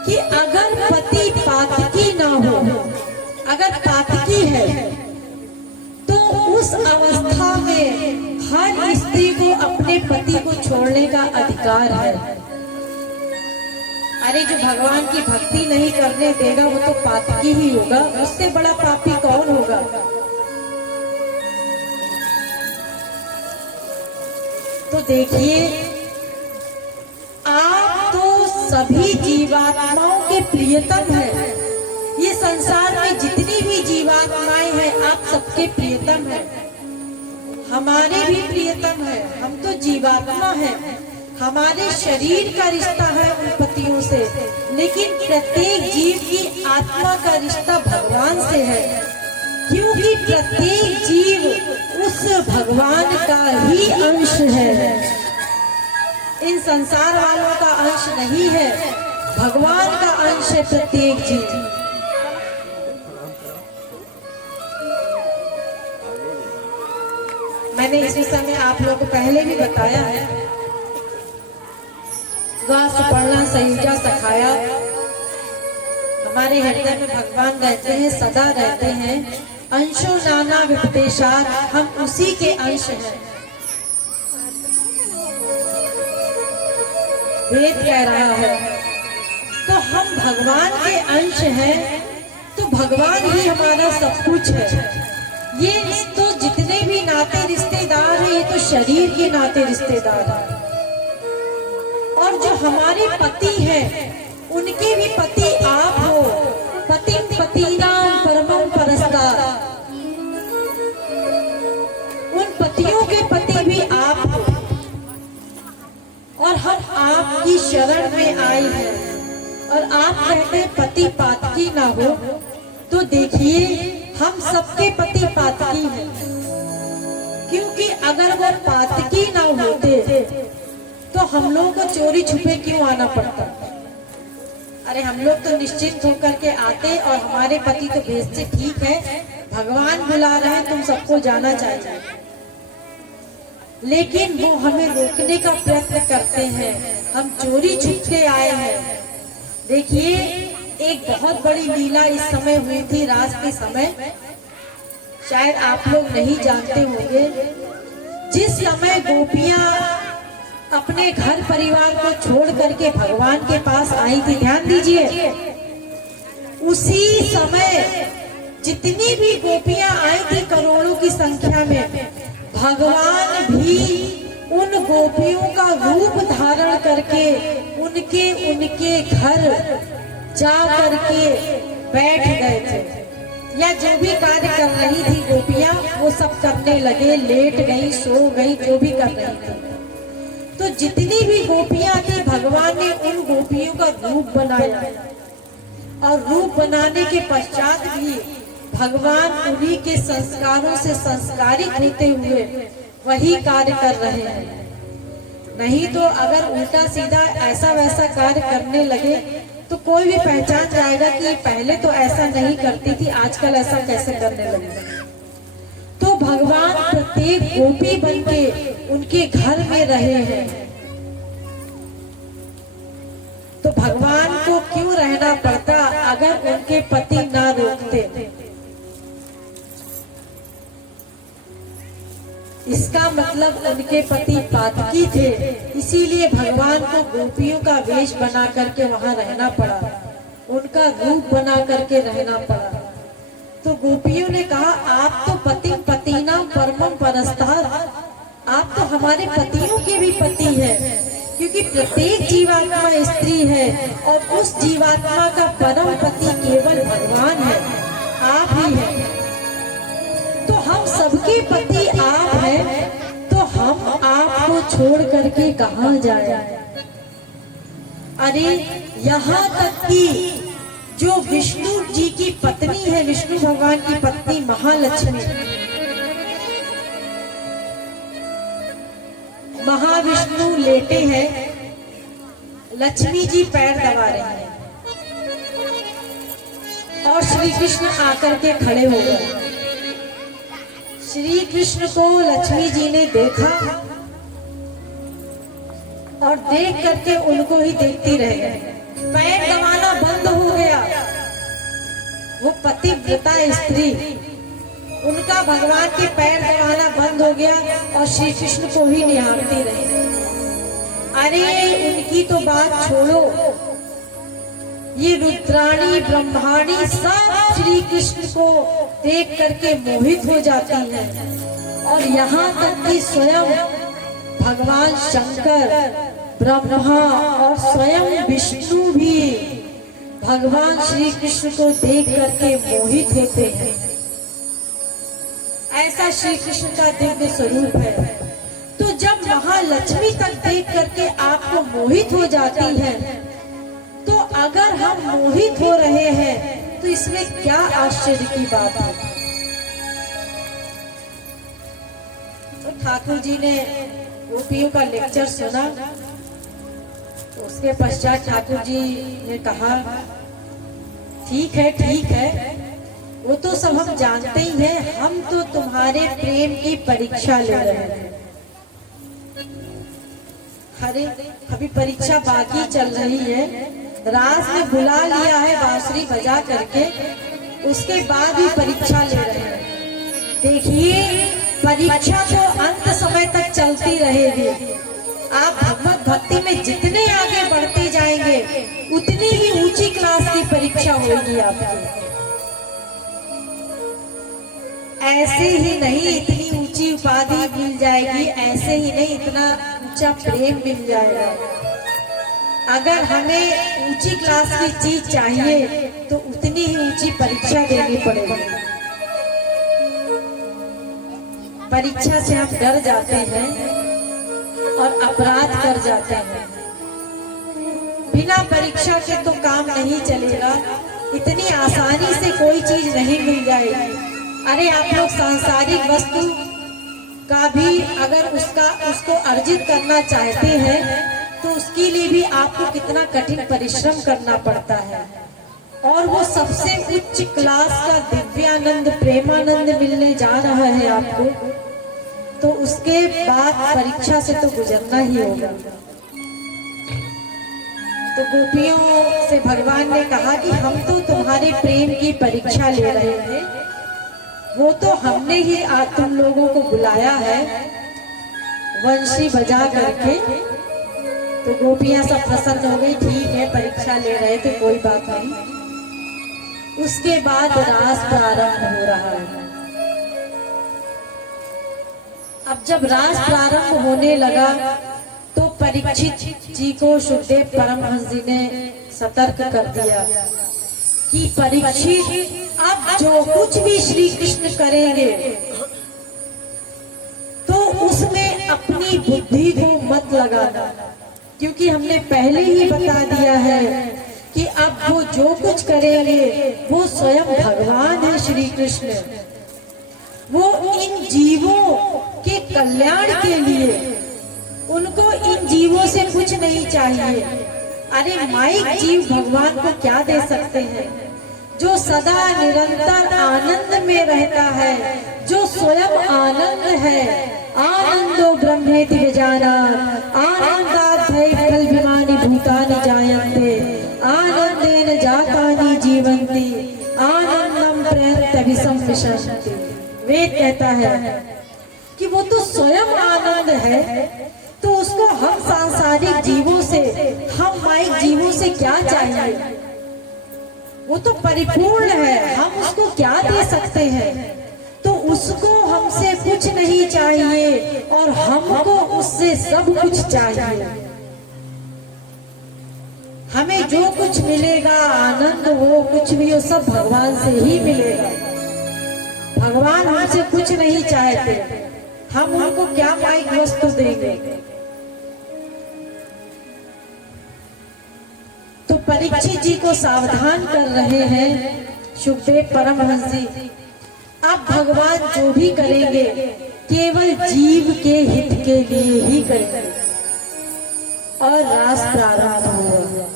कि अगर पति पातकी ना हो, अगर पातकी है तो उस अवस्था में हर स्त्री को अपने पति को छोड़ने का अधिकार है। अरे जो भगवान की भक्ति नहीं करने देगा वो तो पातकी ही होगा, उससे बड़ा पापी कौन होगा। तो देखिए, आप तो सभी जीवात्माओं के प्रियतम हैं। ये संसार में जितनी भी जीवात्माएं हैं, आप सबके प्रियतम हैं, हमारे भी प्रियतम है। हम तो जीवात्मा हैं, हमारे शरीर का रिश्ता है उन पतियों से, लेकिन प्रत्येक जीव की आत्मा का रिश्ता भगवान से है, क्योंकि प्रत्येक जीव उस भगवान का ही अंश है। इन संसार वालों का अंश नहीं है, भगवान का अंश है प्रत्येक जीव। मैंने इस विषय में आप लोगों को पहले भी बताया है। गा सुपर्णा सयुजा सखाया, हमारे हृदय में भगवान रहते हैं, सदा रहते हैं। अंशो नाना विपदेशात, हम उसी के अंश हैं। वेद कह रहा है तो हम भगवान के अंश हैं, तो भगवान ही हमारा सब कुछ है। ये तो जितने भी नाते रिश्तेदार हैं, ये तो शरीर के नाते रिश्तेदार हैं। और जो हमारे पति हैं, उनके भी पति आप हो। पति पतिनाम परमम परस्तार, उन पतियों के पति भी आप हो। और हम आपकी शरण में आए हैं। और आप कहते हैं पति पातकी ना हो, तो देखिए हम सबके पति पातकी हैं। क्योंकि अगर वो पातकी ना होते तो हम लोगों को चोरी छुपे क्यों आना पड़ता? अरे हम लोग तो निश्चिंत होकर के आते और हमारे पति तो भेजते, ठीक है भगवान बुला रहे हैं, तुम सबको जाना चाहिए। लेकिन वो हमें रोकने का प्रयत्न करते हैं। हम चोरी छुप के आए हैं। देखिए एक बहुत बड़ी लीला इस समय हुई थी, रात के समय, शायद आप लोग नहीं जानते होंगे। जिस समय गोपियां अपने घर परिवार को छोड़ करके भगवान के पास आई थी, ध्यान दीजिए, उसी समय जितनी भी गोपियां आई थी करोड़ों की संख्या में, भगवान भी उन गोपियों का रूप धारण करके उनके घर जा करके बैठ गए थे। या जो भी कार्य कर रही थी गोपियां, वो सब करने लगे, लेट गई, सो गई, जो भी कर रही थी। तो जितनी भी गोपियां थी, भगवान ने उन गोपियों का रूप बनाया। और रूप बनाने के पश्चात भी भगवान उन्हीं के संस्कारों से संस्कारित होते हुए वही कार्य कर रहे हैं। नहीं तो अगर उल्टा सीधा ऐसा वैसा कार्य करने लगे तो कोई भी पहचान जाएगा कि पहले तो ऐसा नहीं करती थी, आजकल ऐसा कैसे करने लगे। तो भगवान प्रत्येक गोपी बनके उनके घर में रहे हैं। तो भगवान को क्यों रहना पड़ता अगर उनके पति ना रोकते? इसका मतलब उनके पति पातकी थे, इसीलिए भगवान को गोपियों का वेश बना करके वहां रहना पड़ा, उनका रूप बना करके रहना पड़ा। तो गोपियों ने कहा आप तो पति पतिना परमम परस्तार, आप तो हमारे पतियों के भी पति हैं, क्योंकि प्रत्येक जीवात्मा स्त्री है और उस जीवात्मा का परम पति केवल भगवान है, आप ही हैं। तो हम सबके पति आप हैं, तो हम आपको छोड़ करके कहाँ जाए? अरे यहाँ तक कि जो विष्णु जी की पत्नी है, विष्णु भगवान की पत्नी महालक्ष्मी, महाविष्णु लेटे हैं, लक्ष्मी जी पैर दबा रही हैं और श्री कृष्ण आकर के खड़े हो गए। श्री कृष्ण को लक्ष्मी जी ने देखा और देख करके उनको ही देखती रह गई। पैर दबाना बंद हो गया। वो पतिव्रता स्त्री, उनका भगवान के पैर दबाना बंद हो गया और श्री कृष्ण को ही निहारती रही। अरे उनकी तो बात छोड़ो, ये रुद्राणी ब्रह्माणी सब श्री कृष्ण को देख करके मोहित हो जाती हैं। और यहाँ तक कि स्वयं भगवान शंकर, ब्रह्मा और स्वयं विष्णु भी भगवान श्री कृष्ण को देख करके मोहित होते हैं। ऐसा श्री कृष्ण का दिव्य स्वरूप है। तो जब महालक्ष्मी तक देख करके आपको मोहित हो जाती है, तो अगर हम मोहित हो रहे हैं तो इसमें क्या आश्चर्य की बात है? तो ठाकुर जी ने गोपियों का लेक्चर सुना। तो उसके पश्चात ठाकुर जी ने कहा ठीक है, वो तो सब हम जानते ही हैं, हम तो तुम्हारे प्रेम की परीक्षा ले रहे हैं। अरे अभी परीक्षा बाकी चल रही है, रास में बुला लिया है बांसुरी बजा करके, उसके बाद ही परीक्षा ले रहे हैं। देखिए परीक्षा तो अंत समय तक चलती रहेगी। आप भगवत भक्ति में जितने आगे बढ़ते जाएंगे उतनी ही ऊंची क्लास की परीक्षा होगी आपकी। ऐसे ही नहीं इतनी ऊंची उपाधि मिल जाएगी, ऐसे ही नहीं इतना ऊंचा प्रेम मिल जाएगा। अगर हमें ऊंची क्लास की चीज चाहिए तो उतनी ही ऊंची परीक्षा देनी पड़ेगी। परीक्षा से हम डर जाते हैं और अपराध कर जाते हैं। बिना परीक्षा के तो काम नहीं चलेगा, इतनी आसानी से कोई चीज नहीं मिल जाएगी। अरे आप लोग सांसारिक वस्तु का भी अगर उसको अर्जित करना चाहते हैं तो उसके लिए भी आपको कितना कठिन परिश्रम करना पड़ता है। और वो सबसे उच्च क्लास का दिव्यानंद प्रेमानंद मिलने जा रहा है आपको, तो उसके बाद परीक्षा से तो गुजरना ही होगा। तो गोपियों से भगवान ने कहा कि हम तो तुम्हारे प्रेम की परीक्षा ले रहे थे, वो तो हमने ही तुम लोगों को बुलाया है वंशी बजा करके। तो गोपियां सब प्रसन्न हो गई, ठीक है परीक्षा ले रहे थे कोई बात नहीं। उसके बाद रास प्रारंभ हो रहा है। अब जब रास प्रारंभ होने लगा तो परीक्षित जी को सुखदेव परमहंस जी ने सतर्क कर दिया कि परीक्षित अब जो कुछ भी श्री कृष्ण करेंगे तो उसमें अपनी बुद्धि को मत लगाना, क्योंकि हमने पहले ही बता दिया है कि अब वो जो कुछ करेंगे वो स्वयं भगवान है श्री कृष्ण। वो इन जीवों के कल्याण के लिए, उनको इन जीवों से कुछ नहीं चाहिए। अरे माइक जीव भगवान को क्या दे सकते हैं? जो सदा निरंतर आनंद में रहता है, जो स्वयं आनंद है। आनंदो ब्रह्मेति विजानात् आनंदात् कल्पिमानि भूतानि जायन्ते आनंदेन जातानि जीवन्ति आनंदम प्रयन्तभिषं विशन्ति। वेद कहता है कि वो तो स्वयं आनंद है, तो उसको हम सांसारिक जीवों से, हम माइक जीवों से क्या चाहिए? वो तो परिपूर्ण है, हम उसको क्या दे सकते हैं? तो उसको हमसे कुछ नहीं चाहिए और हमको उससे सब कुछ चाहिए। हमें जो कुछ मिलेगा आनंद, वो कुछ भी वो सब भगवान से ही मिलेगा। भगवान हमसे कुछ नहीं चाहते, हम उनको क्या माइक वस्तु देंगे? तो परीक्षित जी को सावधान कर रहे हैं सुखदेव परमहंस जी। अब भगवान जो भी करेंगे केवल जीव के हित के लिए ही करेंगे। और रास प्रारंभ हुआ।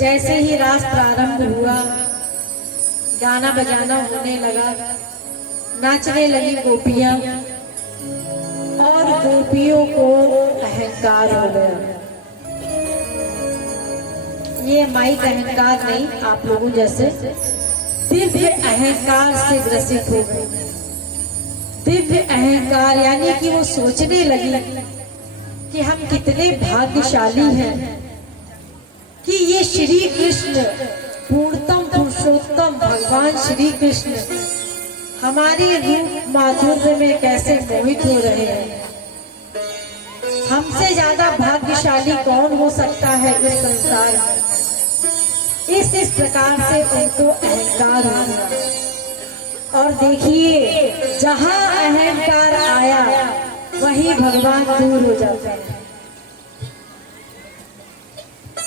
जैसे ही रास प्रारंभ हुआ, गाना बजाना होने लगा, नाचने लगी गोपियां और गोपियों को अहंकार हो गया। ये माइक अहंकार नहीं, आप लोगों जैसे दिव्य अहंकार से ग्रसित हो गए। दिव्य अहंकार यानी कि वो सोचने लगी कि हम कितने भाग्यशाली हैं कि ये श्री कृष्ण पूर्णतम पुरुषोत्तम भगवान श्री कृष्ण हमारे रूप माधुर्य में कैसे मोहित हो रहे हैं। हमसे ज्यादा भाग्यशाली कौन हो सकता है इस संसार में? इस प्रकार से उनको अहंकार हो गया। और देखिए जहां अहंकार आया वहीं भगवान दूर हो जाते हैं।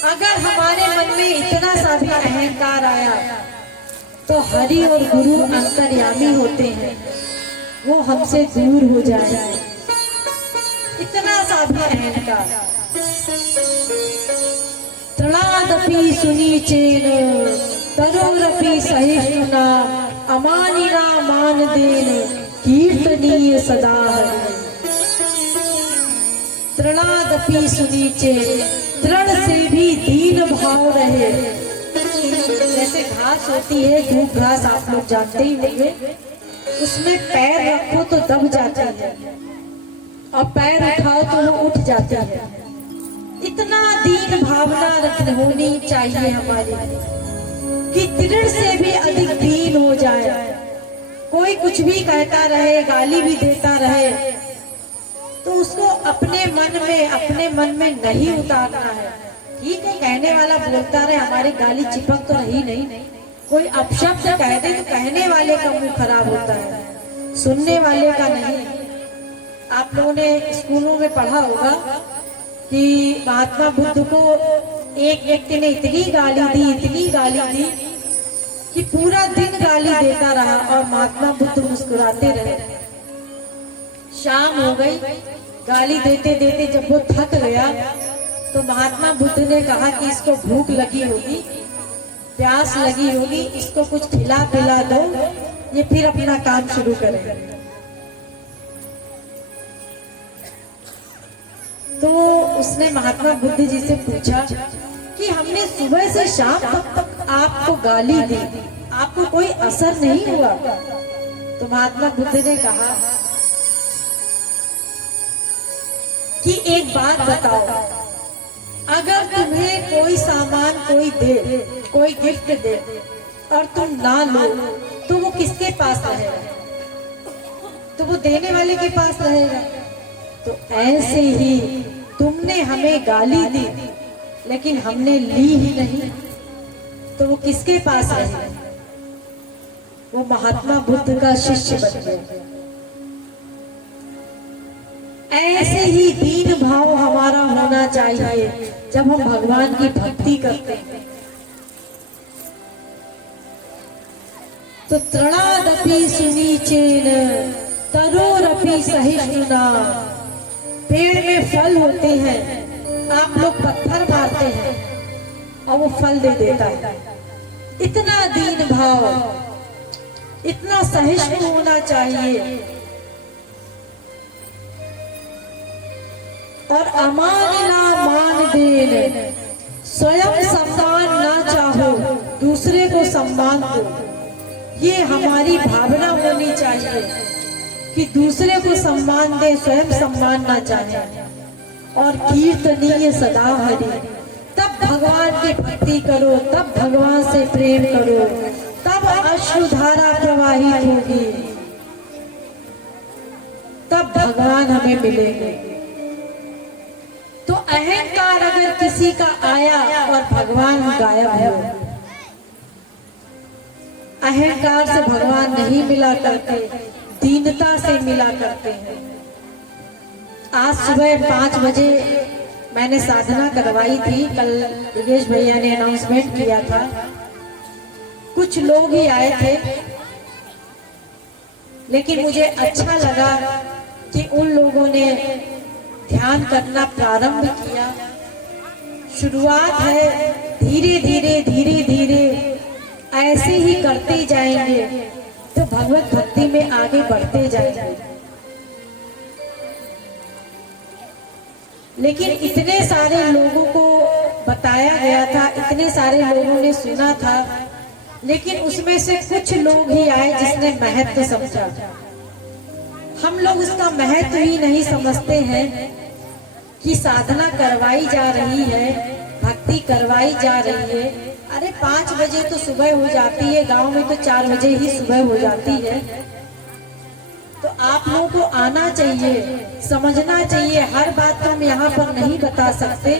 अगर हमारे मन में इतना सा भी अहंकार आया तो हरि और गुरु अंतर्यामी होते हैं, वो हमसे दूर हो जाए। इतना सा भी अहंकार। तृणादपि सुनीचेन तरोरपि सहिष्णुना अमानिना मानदेन कीर्तनीय सदा हरि। तृणादपि सुनीचे, तृण से भी दीन भाव रहे। जैसे घास होती है, धूप घास आप लोग जानते ही होंगे, उसमें पैर रखो तो दब जाता है और पैर उठाओ तो वो उठ जाता है। इतना दीन भावना होनी चाहिए हमारी कि तृण से भी अधिक दीन हो जाए। कोई कुछ भी कहता रहे, गाली भी देता रहे, तो उसको अपने मन में नहीं उतारना है। ठीक है, कहने वाला बोलता रहे, हमारी गाली चिपक तो रही नहीं। कोई अपशब्द कह दे तो कहने वाले का मुंह खराब होता है, सुनने वाले का नहीं। आप लोगों ने स्कूलों में पढ़ा होगा कि महात्मा बुद्ध को एक व्यक्ति ने इतनी गाली दी कि पूरा दिन गाली देता रहा और महात्मा बुद्ध मुस्कुराते रहे। शाम हो गई, गाली देते देते जब वो थक गया तो महात्मा बुद्ध ने कहा कि इसको भूख लगी होगी, प्यास लगी होगी, इसको कुछ खिला पिला दो, ये फिर अपना काम शुरू करेगा। तो उसने महात्मा बुद्ध जी से पूछा कि हमने सुबह से शाम तक आपको गाली दी, आपको कोई असर नहीं हुआ? तो महात्मा बुद्ध ने कहा कि एक बात बताओ, अगर तुम्हें कोई सामान कोई गिफ्ट दे और तुम ना लो तो वो किसके पास रहेगा? तो वो देने वाले के पास रहेगा। तो ऐसे ही तुमने हमें गाली दी लेकिन हमने ली ही नहीं, तो वो किसके पास रहेगा? वो महात्मा बुद्ध का शिष्य बन गया। ऐसे ही दीन भाव हमारा होना चाहिए जब हम भगवान की भक्ति करते हैं। तो तृणादपि सुनीचेन तरोरपि सहिष्णुना, पेड़ में फल होते हैं, आप लोग पत्थर मारते हैं और वो फल दे देता है। इतना दीन भाव, इतना सहिष्णु होना चाहिए। और अमान ना मान देन, स्वयं सम्मान ना चाहो, दूसरे को सम्मान दो। ये हमारी भावना होनी चाहिए कि दूसरे को सम्मान दे, स्वयं सम्मान ना चाहे। और कीर्तनीय सदा हरि, तब भगवान की भक्ति करो, तब भगवान से प्रेम करो, तब अश्रुधारा प्रवाहित होगी, तब भगवान हमें मिलेंगे। तो अहंकार अगर किसी का आया और भगवान गायब हो, अहंकार से भगवान नहीं मिला करते, दीनता से मिला करते हैं। आज सुबह 5 बजे मैंने साधना करवाई थी, कल योगेश भैया ने अनाउंसमेंट किया था। कुछ लोग ही आए थे, लेकिन मुझे अच्छा लगा कि उन लोगों ने ध्यान करना प्रारंभ किया। शुरुआत है, धीरे धीरे ऐसे ही करते जाएंगे तो भगवत भक्ति में आगे बढ़ते जाएंगे। लेकिन इतने सारे लोगों को बताया गया था, इतने सारे लोगों ने सुना था, लेकिन उसमें से कुछ लोग ही आए जिसने महत्व समझा। हम लोग उसका महत्व ही नहीं समझते हैं कि साधना करवाई जा रही है, भक्ति करवाई जा रही है। अरे 5 बजे तो सुबह हो जाती है, गांव में तो 4 बजे ही सुबह हो जाती है। तो आप लोगों को आना चाहिए, समझना चाहिए। हर बात तो हम यहाँ पर नहीं बता सकते,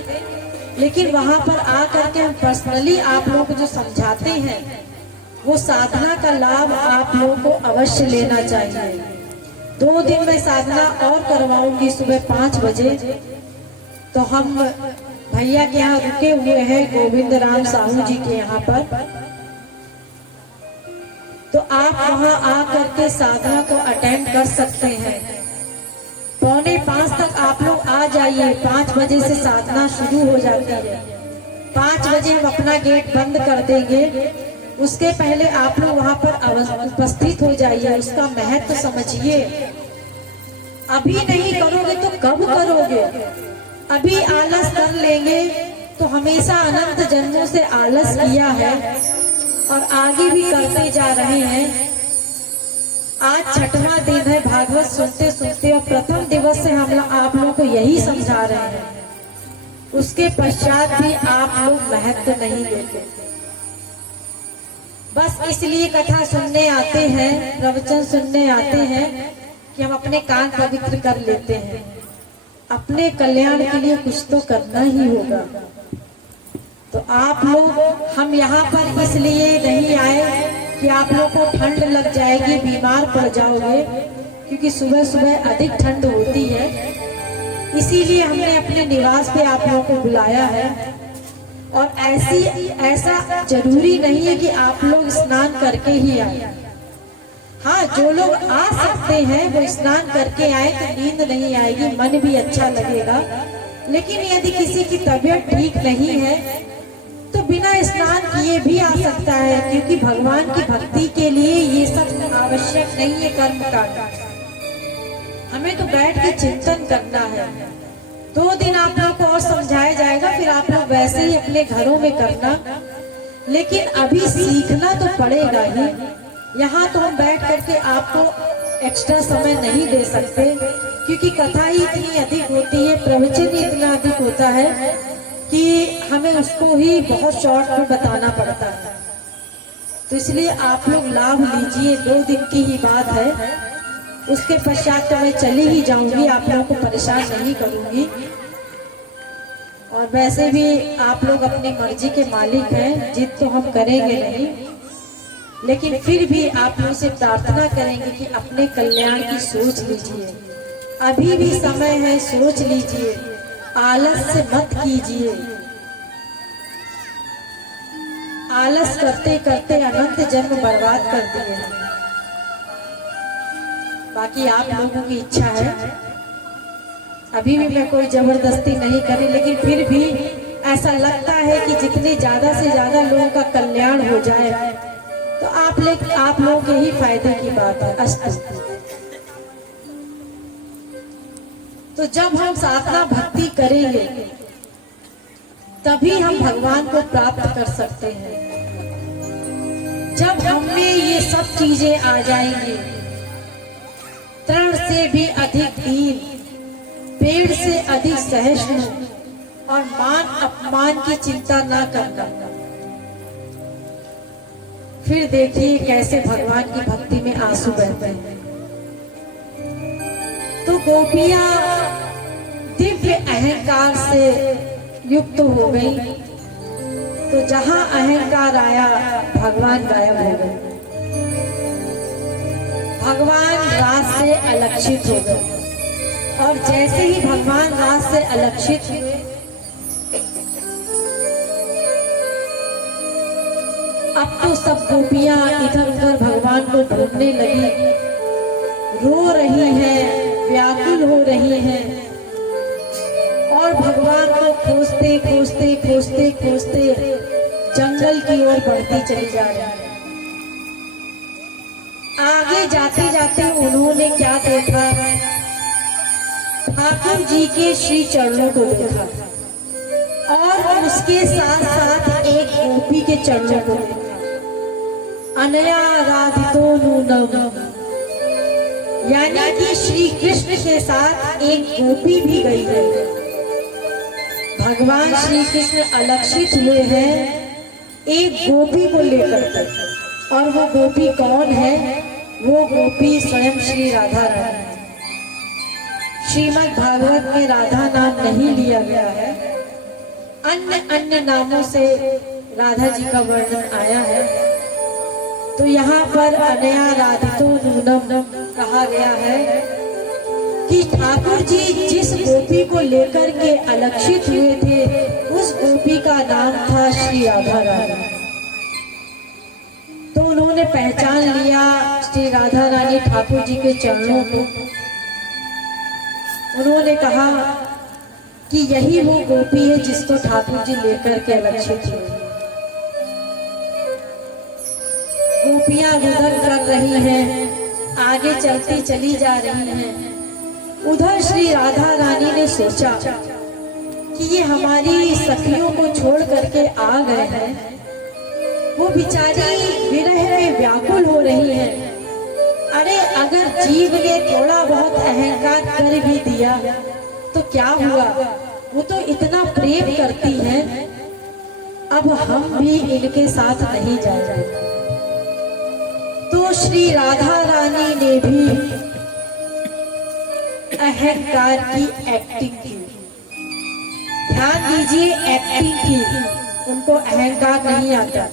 लेकिन वहाँ पर आकर के हम पर्सनली आप लोगों को जो समझाते हैं, वो साधना का लाभ आप लोगों को अवश्य लेना चाहिए। 2 दिन में साधना और करवाऊंगी सुबह 5 बजे। तो हम भैया के यहाँ रुके हुए हैं, गोविंद राम साहू जी के यहाँ पर। तो आप वहाँ आकर के साधना को अटेंड कर सकते हैं। 4:45 तक आप लोग आ जाइए। 5 बजे से साधना शुरू हो जाती है। 5 बजे हम अपना गेट बंद कर देंगे। उसके पहले आप लोग वहाँ पर उपस्थित हो जाइए, उसका महत्व समझिए। अभी नहीं करोगे तो कब करोगे? अभी आलस कर लेंगे तो हमेशा अनंत जन्मों से आलस किया है और आगे भी करते जा रहे हैं। आज छठवां दिन है भागवत सुनते सुनते और प्रथम दिवस से हम आप लोगों को यही समझा रहे हैं। उसके पश्चात भी आप लोग महत्व नहीं देते, बस इसलिए कथा सुनने आते हैं, प्रवचन सुनने आते हैं कि हम अपने कान पवित्र कर लेते हैं। अपने कल्याण के लिए कुछ तो करना ही होगा। तो आप लोग, हम यहाँ पर इसलिए नहीं आए कि आप लोग को ठंड लग जाएगी, बीमार पड़ जाओगे, क्योंकि सुबह सुबह अधिक ठंड होती है। इसीलिए हमने अपने निवास पे आप लोगों को बुलाया है। और ऐसा जरूरी नहीं है कि आप लोग स्नान करके ही आए। हाँ, जो लोग आ सकते हैं वो स्नान करके आए तो नींद नहीं आएगी, मन भी अच्छा लगेगा। लेकिन यदि किसी की तबीयत ठीक नहीं है तो बिना स्नान किए भी आ सकता है, क्योंकि भगवान की भक्ति के लिए ये सब आवश्यक नहीं है कर्म कांड। हमें तो बैठ के चिंतन करना है। 2 दिन आप लोग को और समझाया जाएगा, फिर आप लोग वैसे ही अपने घरों में करना। लेकिन अभी सीखना तो पड़ेगा ही। यहाँ तो हम बैठ करके आपको एक्स्ट्रा समय नहीं दे सकते, क्योंकि कथा ही इतनी अधिक होती है, प्रवचन ही इतना अधिक होता है कि हमें उसको ही बहुत शॉर्ट में बताना पड़ता है। तो इसलिए आप लोग लाभ लीजिए। 2 दिन की ही बात है, उसके पश्चात तो मैं चली ही जाऊंगी, आप लोगों को परेशान नहीं करूंगी। और वैसे भी आप लोग अपनी मर्जी के मालिक हैं, जिद तो हम करेंगे नहीं। लेकिन फिर भी आप लोगों से प्रार्थना करेंगे कि अपने कल्याण की सोच लीजिए। अभी भी समय है, सोच लीजिए, आलस से मत कीजिए। आलस करते करते अनंत जन्म बर्बाद कर दिए। बाकी आप लोगों की इच्छा है, अभी भी मैं कोई जबरदस्ती नहीं करी, लेकिन फिर भी ऐसा लगता है कि जितने ज्यादा से ज्यादा लोगों का कल्याण हो जाए तो आप लोगों के ही फायदे की बात है। अस्तु। तो जब हम साधना भक्ति करेंगे तभी हम भगवान को प्राप्त कर सकते हैं। जब हमें ये सब चीजें आ जाएंगी, तृण से भी अधिक दीन, पेड़ से अधिक सहिष्णु और मान अपमान की चिंता ना करना, फिर देखिए कैसे भगवान की भक्ति में आंसू बहते हैं। तो गोपियां दिव्य अहंकार से युक्त हो गई, तो जहां अहंकार आया भगवान गायब हो गए। भगवान रास से अलक्षित हो गए, और जैसे ही भगवान रास से अलक्षित हुए, अब तो सब गोपियां इधर उधर भगवान को ढूंढने लगी, रो रही हैं, व्याकुल हो रही हैं, और भगवान को खोजते खोजते खोजते खोजते जंगल की ओर बढ़ती चली जा रही है। आगे जाते जाते उन्होंने क्या देखा? ठाकुर जी के श्री चरणों को देखा, और उसके साथ साथ एक गोपी के चरणों को देखा। अनया राधितो नूनम, यानी कि श्री कृष्ण के साथ एक गोपी भी गई है। भगवान श्री कृष्ण अलक्षित हुए हैं एक गोपी को लेकर, और वो गोपी कौन है? वो गोपी स्वयं श्री राधा रानी है। श्रीमद् भागवत में राधा नाम नहीं लिया गया है, अन्य अन्य नामों से राधा जी का वर्णन आया है। तो यहाँ पर अनया राधितो नूनम कहा गया है कि ठाकुर जी जिस गोपी को लेकर के अलक्षित हुए थे, उस गोपी का नाम था श्री राधा रानी। तो उन्होंने पहचान लिया श्री राधा रानी ठाकुर जी के चरणों को। उन्होंने कहा कि यही वो गोपी है जिसको ठाकुर जी लेकर के अलक्षित हुए। गोपियां गुजर कर रही हैं, आगे चलती चली जा रही हैं। उधर श्री राधा रानी ने सोचा कि ये हमारी सखियों को छोड़ करके आ गए हैं, वो बेचारी विरह में व्याकुल हो रही है। अरे अगर जीव ने थोड़ा बहुत अहंकार कर भी दिया तो क्या हुआ, वो तो इतना प्रेम करती है। अब हम भी इनके साथ नहीं जाएंगे। तो श्री राधा रानी ने भी अहंकार की एक्टिंग की। ध्यान दीजिए, एक्टिंग की। उनको अहंकार नहीं आता।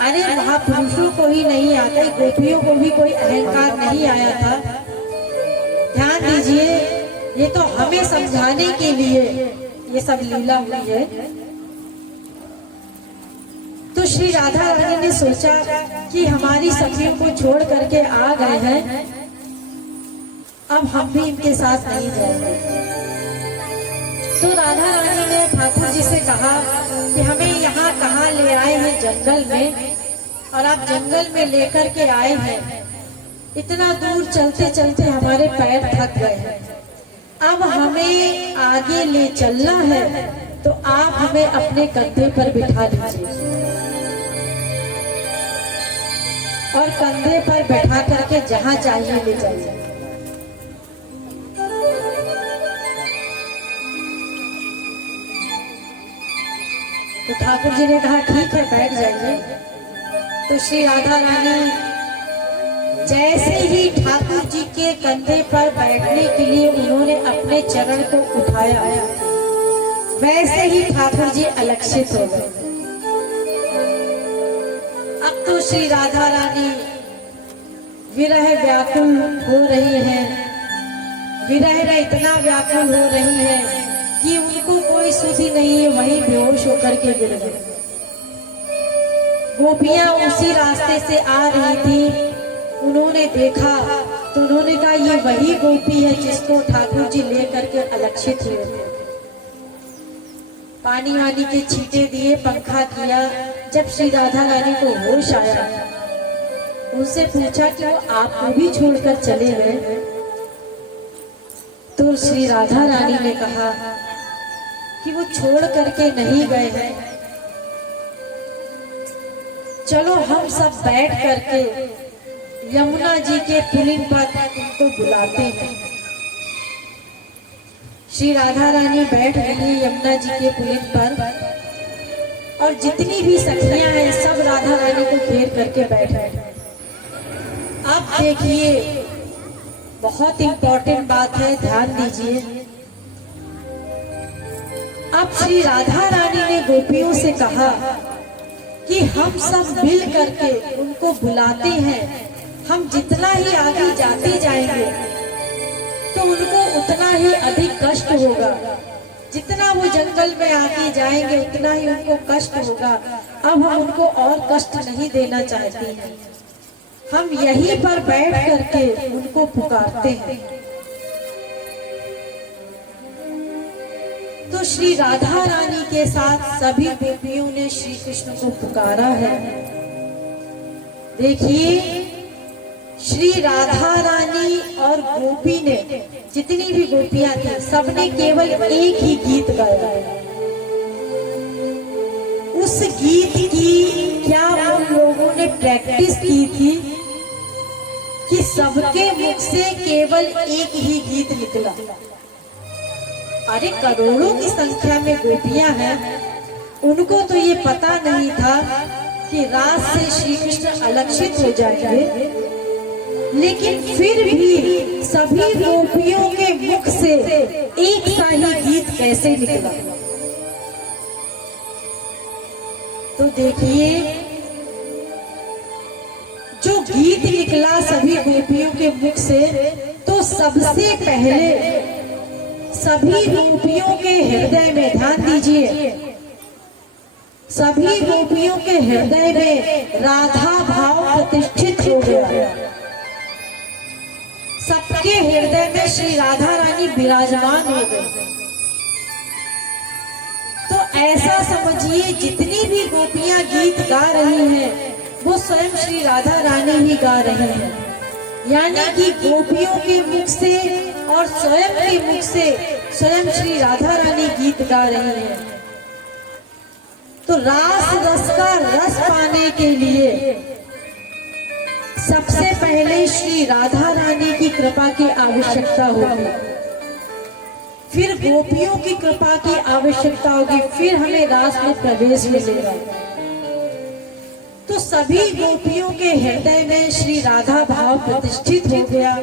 अरे महापुरुषों को ही नहीं आता, गोपियों को भी कोई अहंकार नहीं आया था। ध्यान दीजिए, ये तो हमें समझाने के लिए ये सब लीला हुई है। तो श्री राधा रानी ने सोचा कि हमारी सखियों को छोड़ करके आ गए हैं, अब हम भी इनके साथ नहीं जाएंगे। तो राधा रानी ने ठाकुर जी से कहा कि हमें यहाँ कहाँ ले आए हैं, जंगल में, और आप जंगल में लेकर के आए हैं। इतना दूर चलते चलते हमारे पैर थक गए हैं, अब हमें आगे ले चलना है, तो आप हमें अपने कंधे पर बिठा लीजिए। और कंधे पर बैठा करके जहाँ चाहिए ले जाइए। तो ठाकुर जी ने कहा ठीक है, बैठ जाइए। तो श्री राधा रानी जैसे ही ठाकुर जी के कंधे पर बैठने के लिए उन्होंने अपने चरण को उठाया, वैसे ही ठाकुर जी अलक्षित हो गए। अब तो श्री राधा रानी विरह व्याकुल हो रही है, विरह में इतना व्याकुल हो रही है कि उनको कोई सुध ही नहीं है, वहीं बेहोश होकर के गिर गए। गोपियां उसी रास्ते से आ रही थी, उन्होंने देखा तो उन्होंने कहा ये वही गोपी है जिसको ठाकुर जी लेकर के अलक्षित हुए थे। पानी वानी के छींटे दिए, पंखा किया। जब श्री राधा रानी को होश आया, उनसे पूछा कि वो आपको भी छोड़कर चले गए। तो श्री राधा रानी ने कहा कि वो छोड़ करके नहीं गए हैं, चलो हम सब बैठ करके यमुना जी के पुलिन पर उनको बुलाते हैं। श्री राधा रानी बैठ गई यमुना जी के पुलिन पर, और जितनी भी सखियां हैं सब राधा रानी को घेर करके बैठे। अब देखिए, बहुत इंपॉर्टेंट बात है, ध्यान दीजिए। अब श्री राधा रानी ने गोपियों से कहा कि हम सब मिल करके उनको बुलाते हैं। हम जितना ही आगे जाते जाएंगे तो उनको उतना ही अधिक कष्ट होगा। जितना वो जंगल में आगे जाएंगे उतना ही उनको कष्ट होगा। अब हम उनको और कष्ट नहीं देना चाहते हैं, हम यहीं पर बैठ करके उनको पुकारते हैं। तो श्री राधा रानी के साथ सभी गोपियों ने श्री कृष्ण को पुकारा है। देखिए, श्री राधा रानी और गोपी ने, जितनी भी गोपियां थी, सबने केवल एक ही गीत गाया। उस गीत की क्या उन लोगों ने प्रैक्टिस की थी कि सबके मुख से केवल एक ही गीत निकला। अरे करोड़ों की संख्या में गोपियां हैं, उनको तो ये पता नहीं था कि रात से श्री कृष्ण अलक्षित हो जाएंगे, लेकिन फिर भी सभी गोपियों के मुख से एक सा ही गीत कैसे निकला। तो देखिए, जो गीत निकला सभी गोपियों के मुख से, तो सबसे पहले सभी गोपियों के हृदय में, ध्यान दीजिए, सभी गोपियों के हृदय में राधा भाव प्रतिष्ठित हो गया। सबके हृदय में श्री राधा रानी विराजमान हो गई। तो ऐसा समझिए, जितनी भी गोपियां गीत गा रही हैं, वो स्वयं श्री राधा रानी ही गा रही हैं। यानी कि गोपियों के मुख से और स्वयं के मुख से स्वयं श्री राधा रानी गीत गा रही हैं। तो रास रस का रस पाने के लिए सबसे पहले श्री राधा रानी की कृपा की आवश्यकता होगी, फिर गोपियों की कृपा की आवश्यकता होगी, फिर हमें रास में प्रवेश मिलेगा। तो सभी गोपियों के हृदय में श्री राधा भाव प्रतिष्ठित हो गया।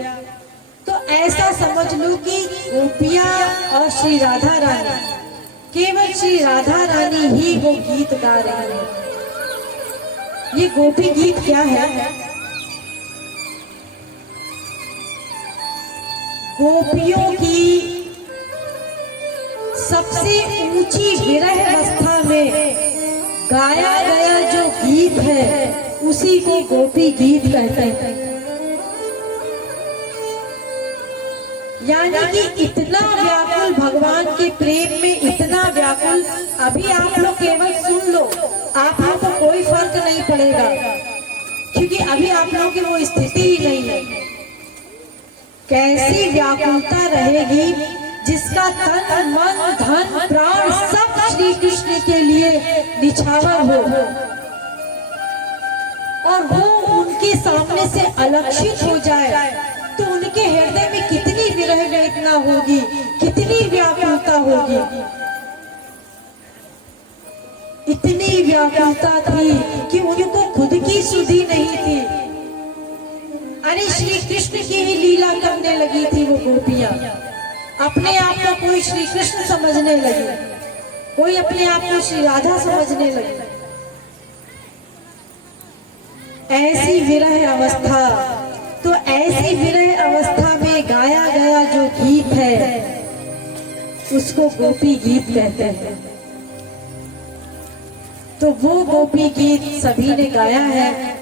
तो ऐसा समझ लो कि गोपियां और श्री राधा रानी, केवल श्री राधा रानी ही वो गीत गा रही है। ये गोपी गीत क्या है? गोपियों की सबसे ऊंची विरह अवस्था में गाया गया जो गीत है उसी को गोपी गीत कहते हैं। यानी कि इतना व्याकुल, भगवान के प्रेम में इतना व्याकुल। अभी आप लोग केवल सुन लो, आप लोग को कोई फर्क नहीं पड़ेगा, क्योंकि अभी आप लोगों की वो स्थिति ही नहीं है। कैसी व्याकुलता रहेगी जिसका तन मन धन प्राण सब श्री कृष्ण के लिए निछावर हो, और वो उनके सामने से अलक्षित हो जाए, तो उनके हृदय में कितनी विरह वेदना होगी, कितनी व्याकुलता होगी। इतनी व्याकुलता थी कि उनको खुद की सुधि नहीं थी। अरे श्री कृष्ण की ही लीला करने लगी थी वो गोपियां। अपने आप को कोई श्री कृष्ण समझने लगे, कोई अपने आप को श्री राधा समझने लगे। ऐसी विरह अवस्था, तो ऐसी विरह अवस्था में गाया गया जो गीत है उसको गोपी गीत कहते हैं। तो वो गोपी गीत सभी ने गाया है।